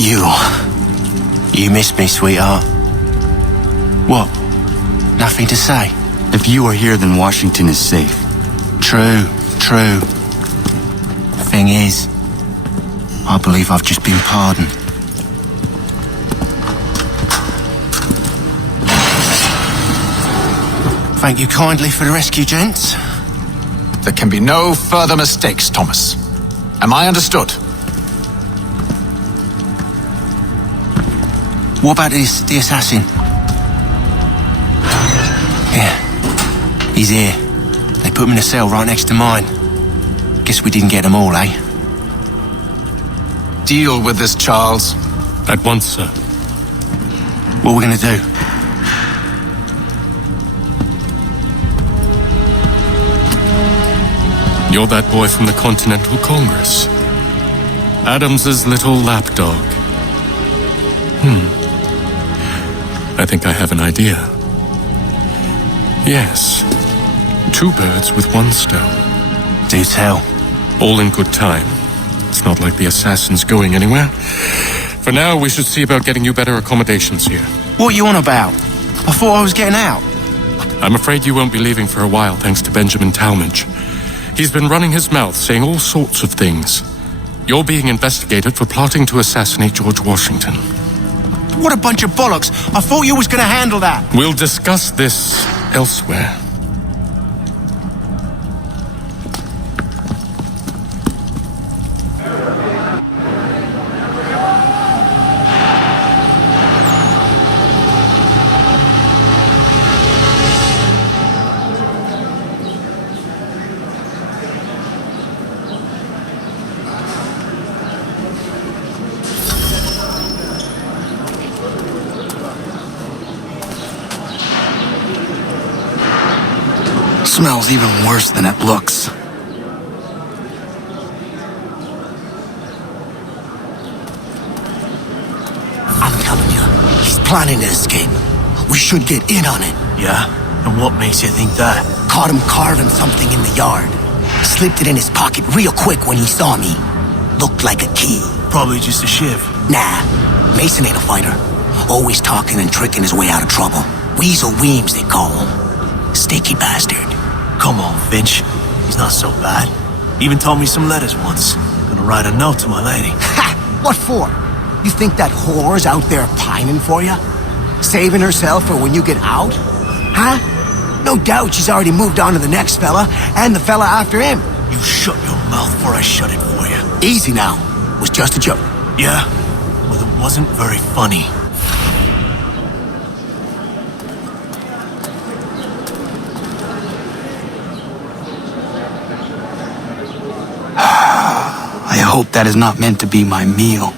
You missed me, sweetheart. What? Nothing to say? If you are here, then Washington is safe. True. Thing is, I believe I've just been pardoned. Thank you kindly for the rescue, gents. There can be no further mistakes, Thomas. Am I understood? What about the assassin? Yeah, he's here. They put him in a cell right next to mine. Guess we didn't get them all, eh? Deal with this, Charles. At once, sir. What are we gonna do? You're that boy from the Continental Congress. Adams's little lapdog. I think I have an idea. Yes. 2 birds with 1 stone. Do tell. All in good time. It's not like the Assassin's going anywhere. For now, we should see about getting you better accommodations here. What are you on about? I thought I was getting out. I'm afraid you won't be leaving for a while, thanks to Benjamin Talmadge. He's been running his mouth, saying all sorts of things. You're being investigated for plotting to assassinate George Washington. What a bunch of bollocks! I thought you was gonna handle that! We'll discuss this elsewhere. Smells even worse than it looks. I'm telling you, he's planning to escape. We should get in on it. Yeah? And what makes you think that? Caught him carving something in the yard. Slipped it in his pocket real quick when he saw me. Looked like a key. Probably just a shiv. Nah, Mason ain't a fighter. Always talking and tricking his way out of trouble. Weasel Weems, they call him. Sticky bastard. Come on, Finch. He's not so bad. Even told me some letters once. Gonna write a note to my lady. Ha! What for? You think that whore's out there pining for you? Saving herself for when you get out? Huh? No doubt she's already moved on to the next fella, and the fella after him. You shut your mouth before I shut it for you. Easy now. Was just a joke. Yeah? Well, it wasn't very funny. I hope that is not meant to be my meal.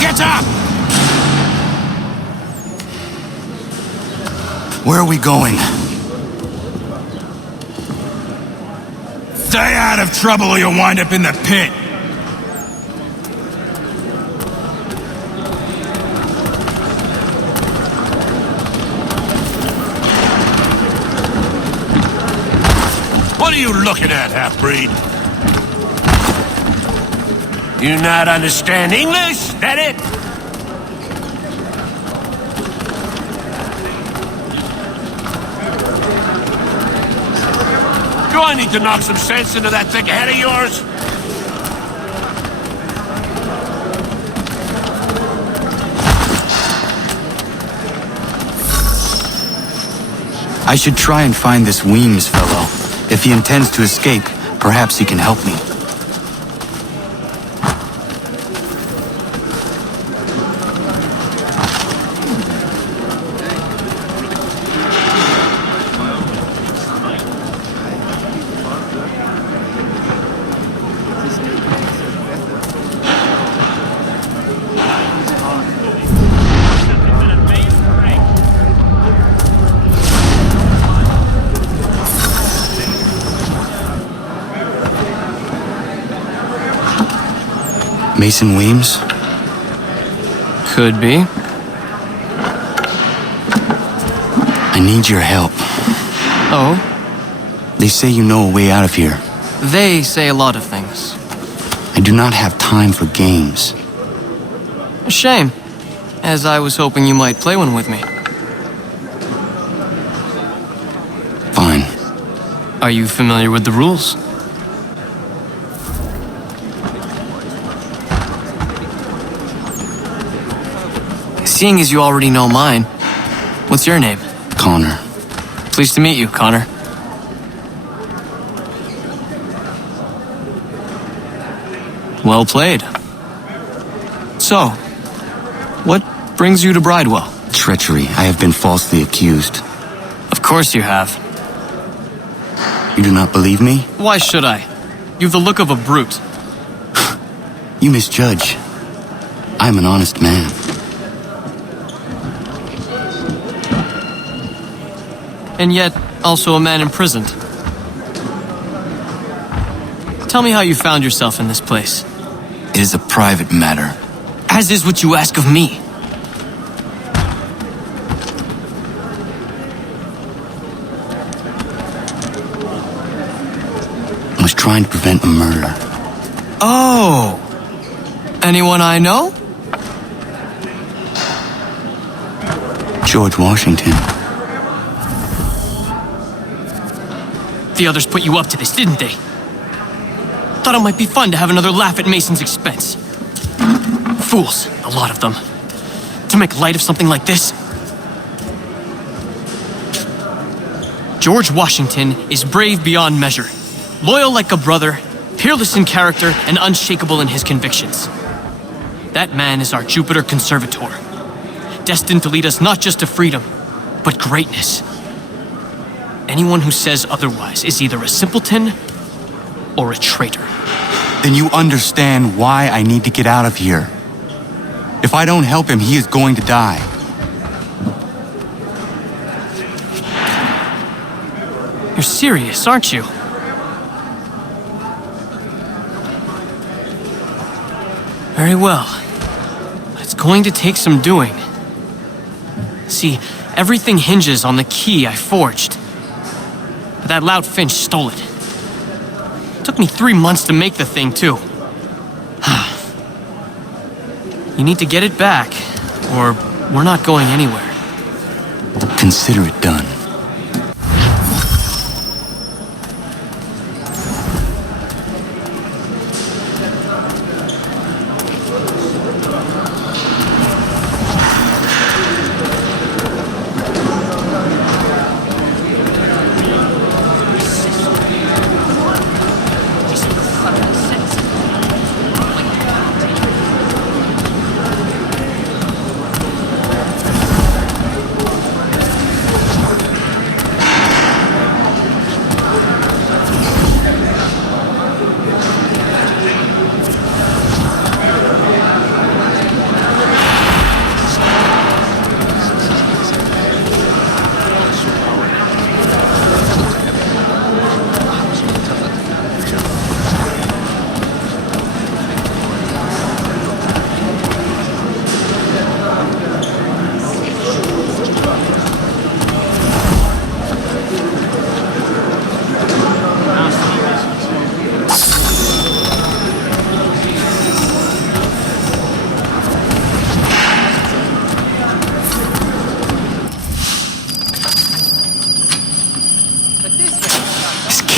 Get up! Where are we going? Stay out of trouble or you'll wind up in the pit. What are you looking at, half-breed? You not understand English? That it? Do I need to knock some sense into that thick head of yours? I should try and find this Weems fellow. If he intends to escape, perhaps he can help me. Mason Weems? Could be. I need your help. Oh? They say you know a way out of here. They say a lot of things. I do not have time for games. A shame, as I was hoping you might play one with me. Fine. Are you familiar with the rules? Seeing as you already know mine, what's your name? Connor. Pleased to meet you, Connor. Well played. So, what brings you to Bridewell? Treachery. I have been falsely accused. Of course you have. You do not believe me? Why should I? You've the look of a brute. You misjudge. I am an honest man. And yet, also a man imprisoned. Tell me how you found yourself in this place. It is a private matter. As is what you ask of me. I was trying to prevent a murder. Oh! Anyone I know? George Washington. The others put you up to this, didn't they? Thought it might be fun to have another laugh at Mason's expense. Fools, a lot of them. To make light of something like this. George Washington is brave beyond measure, loyal like a brother, peerless in character, and unshakable in his convictions. That man is our Jupiter Conservator, destined to lead us not just to freedom, but greatness. Anyone who says otherwise is either a simpleton or a traitor. Then you understand why I need to get out of here. If I don't help him, he is going to die. You're serious, aren't you? Very well. But it's going to take some doing. See, everything hinges on the key I forged. But that lout Finch stole it. Took me 3 months to make the thing, too. You need to get it back, or we're not going anywhere. Consider it done.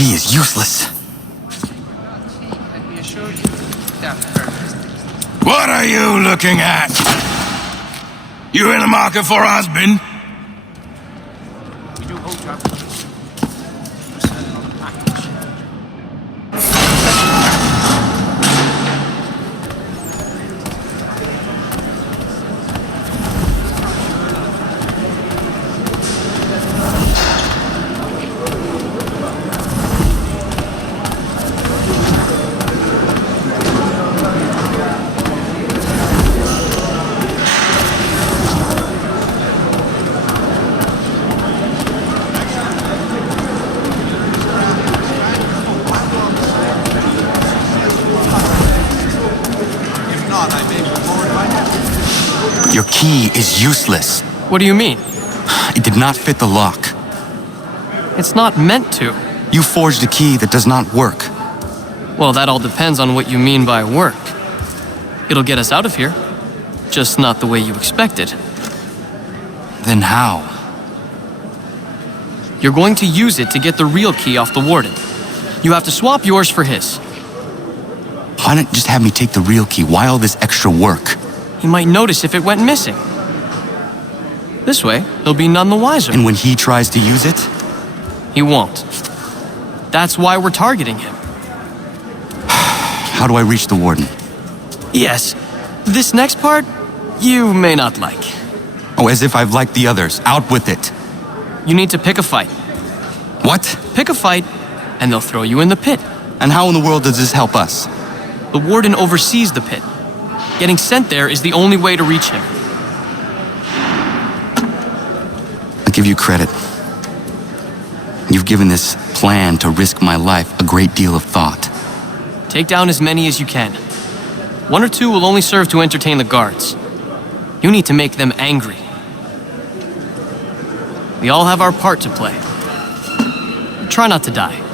He is useless. What are you looking at? You in the market for a husband? key is useless. What do you mean? It did not fit the lock. It's not meant to. You forged a key that does not work. Well, that all depends on what you mean by work. It'll get us out of here. Just not the way you expected. Then how? You're going to use it to get the real key off the warden. You have to swap yours for his. Why not just have me take the real key? Why all this extra work? He might notice if it went missing. This way, he'll be none the wiser. And when he tries to use it? He won't. That's why we're targeting him. How do I reach the warden? Yes, this next part, you may not like. Oh, as if I've liked the others. Out with it. You need to pick a fight. What? Pick a fight, and they'll throw you in the pit. And how in the world does this help us? The warden oversees the pit. Getting sent there is the only way to reach him. I give you credit. You've given this plan to risk my life a great deal of thought. Take down as many as you can. 1 or 2 will only serve to entertain the guards. You need to make them angry. We all have our part to play. Try not to die.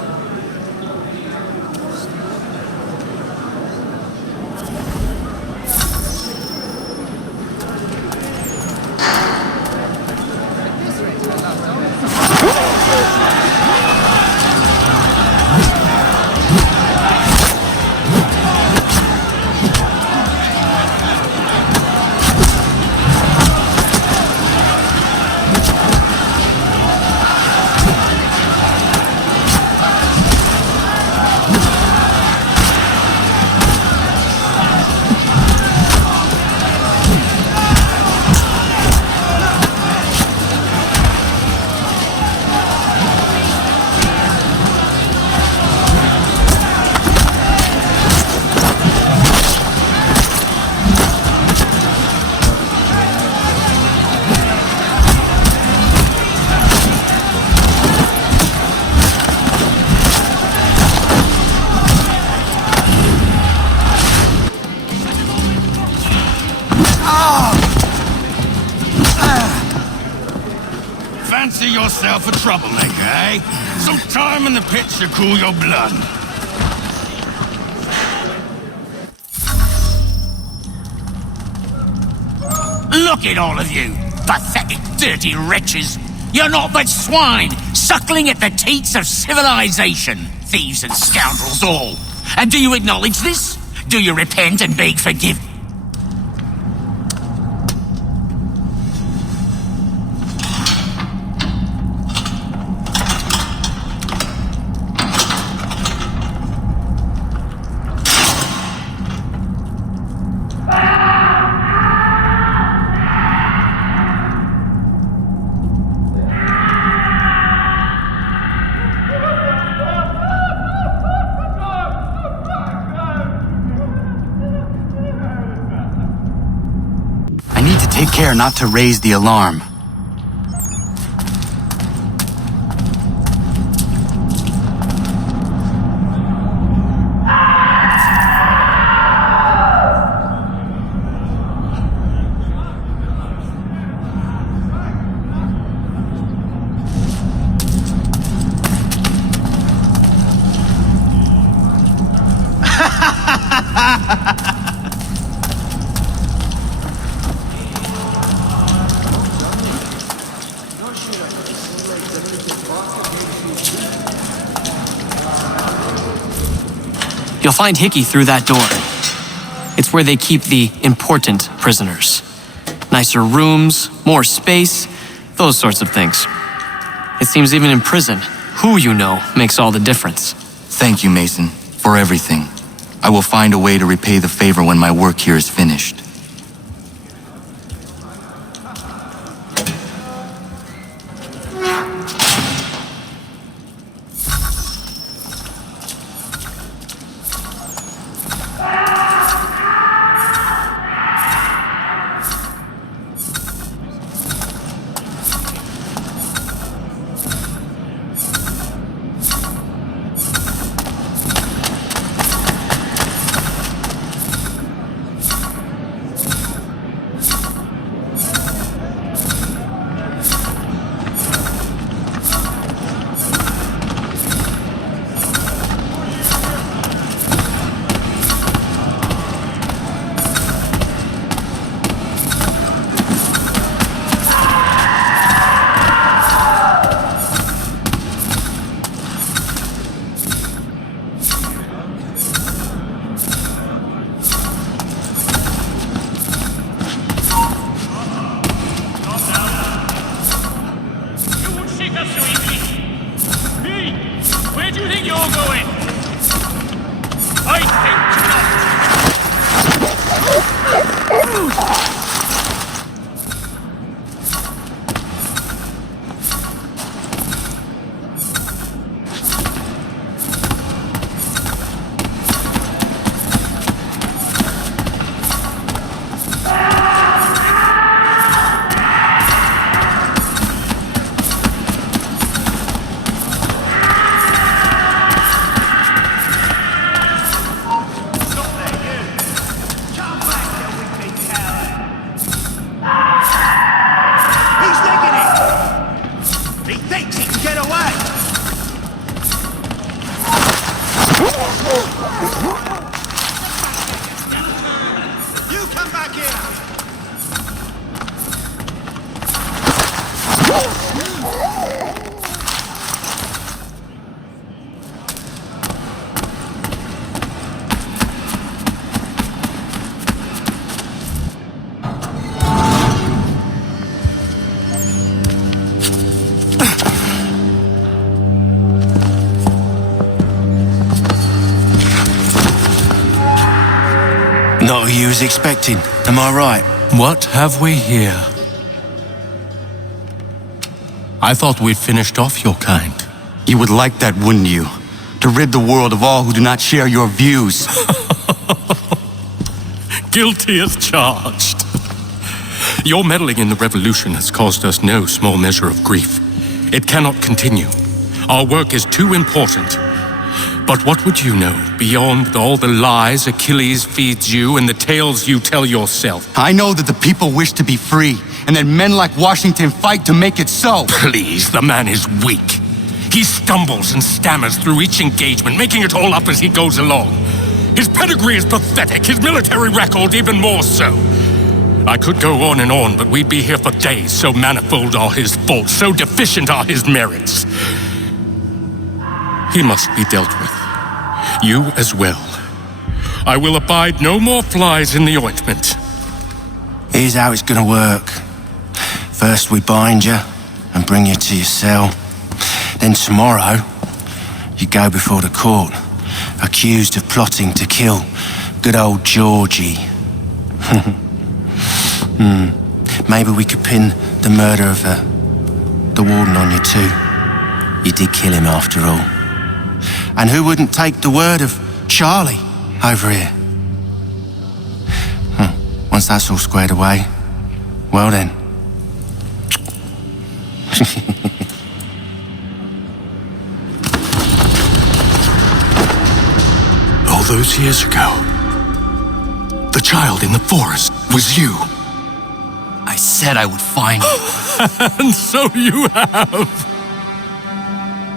Fancy yourself a troublemaker, eh? Some time in the pit should cool your blood. Look at all of you, pathetic, dirty wretches. You're not but swine, suckling at the teats of civilization. Thieves and scoundrels all. And do you acknowledge this? Do you repent and beg forgiveness? Take care not to raise the alarm. You'll find Hickey through that door. It's where they keep the important prisoners. Nicer rooms, more space, those sorts of things. It seems even in prison, who you know makes all the difference. Thank you, Mason, for everything. I will find a way to repay the favor when my work here is finished. you was expecting, am I right? What have we here? I thought we'd finished off your kind. You would like that, wouldn't you? To rid the world of all who do not share your views. Guilty as charged. Your meddling in the revolution has caused us no small measure of grief. It cannot continue. Our work is too important. But what would you know beyond all the lies Achilles feeds you and the tales you tell yourself? I know that the people wish to be free, and that men like Washington fight to make it so. Please, the man is weak. He stumbles and stammers through each engagement, making it all up as he goes along. His pedigree is pathetic, his military record even more so. I could go on, but we'd be here for days, so manifold are his faults, so deficient are his merits. He must be dealt with. You as well. I will abide no more flies in the ointment. Here's how it's gonna work. First we bind you and bring you to your cell. Then tomorrow, you go before the court, accused of plotting to kill good old Georgie. Maybe we could pin the murder of the warden on you too. You did kill him after all. And who wouldn't take the word of Charlie over here? Once that's all squared away, well then. All those years ago, the child in the forest was you. I said I would find you. And so you have.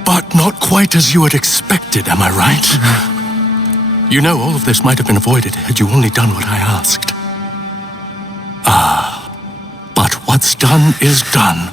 But not quite as you had expected, am I right? You know, all of this might have been avoided had you only done what I asked. But what's done is done.